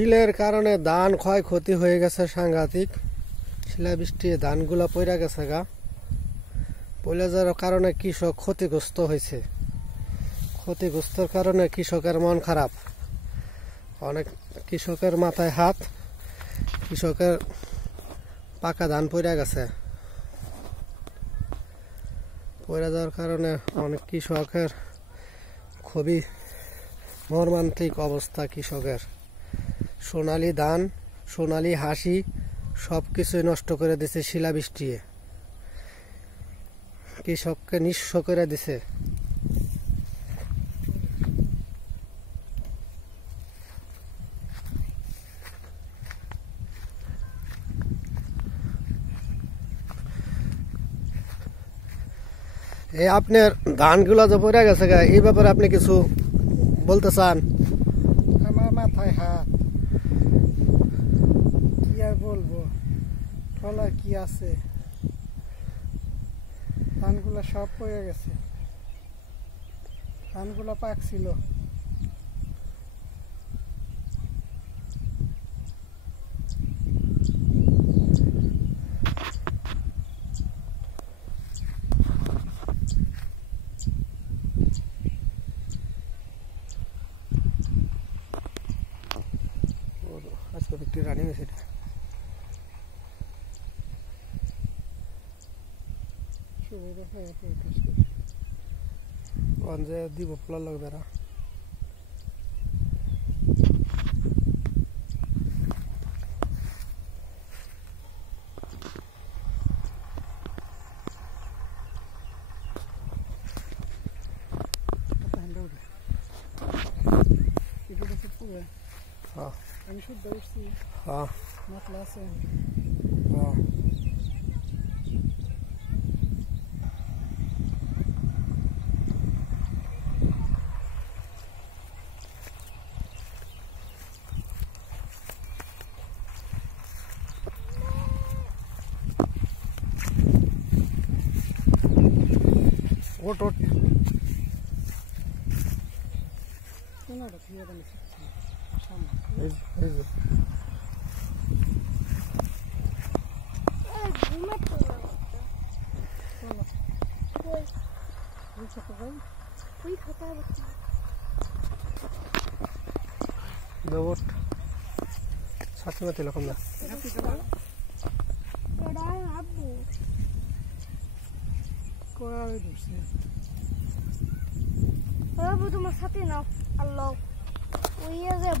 শিলের কারণে ধান ক্ষয়ক্ষতি হয়ে গেছে সাংঘাতিক। শিলাবৃষ্টি ধানগুলা পইরা গেছে গা। পইরা যাওয়ার কারণে কৃষক ক্ষতিগ্রস্ত হয়েছে। ক্ষতিগ্রস্তর কারণে কৃষকের মন খারাপ। অনেক কৃষকের মাথায় হাত। কৃষকের পাকা ধান পইরা গেছে। পইরা যাওয়ার কারণে অনেক কৃষকের খুবই মর্মান্তিক অবস্থা। কৃষকের সোনালী ধান, সোনালী হাসি সব কিছুই নষ্ট করে দিছে শিলাবৃষ্টি। কৃষককে নিঃস্ব করে দিছে। এই আপনার ধানগুলো যে পড়ে গেছে গা, এই ব্যাপারে আপনি কিছু বলতে চান? আমার মাথায় হাত, কি আর বলবো, ফলার কি আছে, ধানগুলা সব পড়ে গেছে। ধানগুলা পাকছিল, আজকে একটু রানিং আছে। দিব ফলার লাগবে না। আমি শুদ্ধ উঠছি, মাতলা আছে। ওট ওট সাথে লকম না তোমার সাথে নাও আল্লাহ ওই যে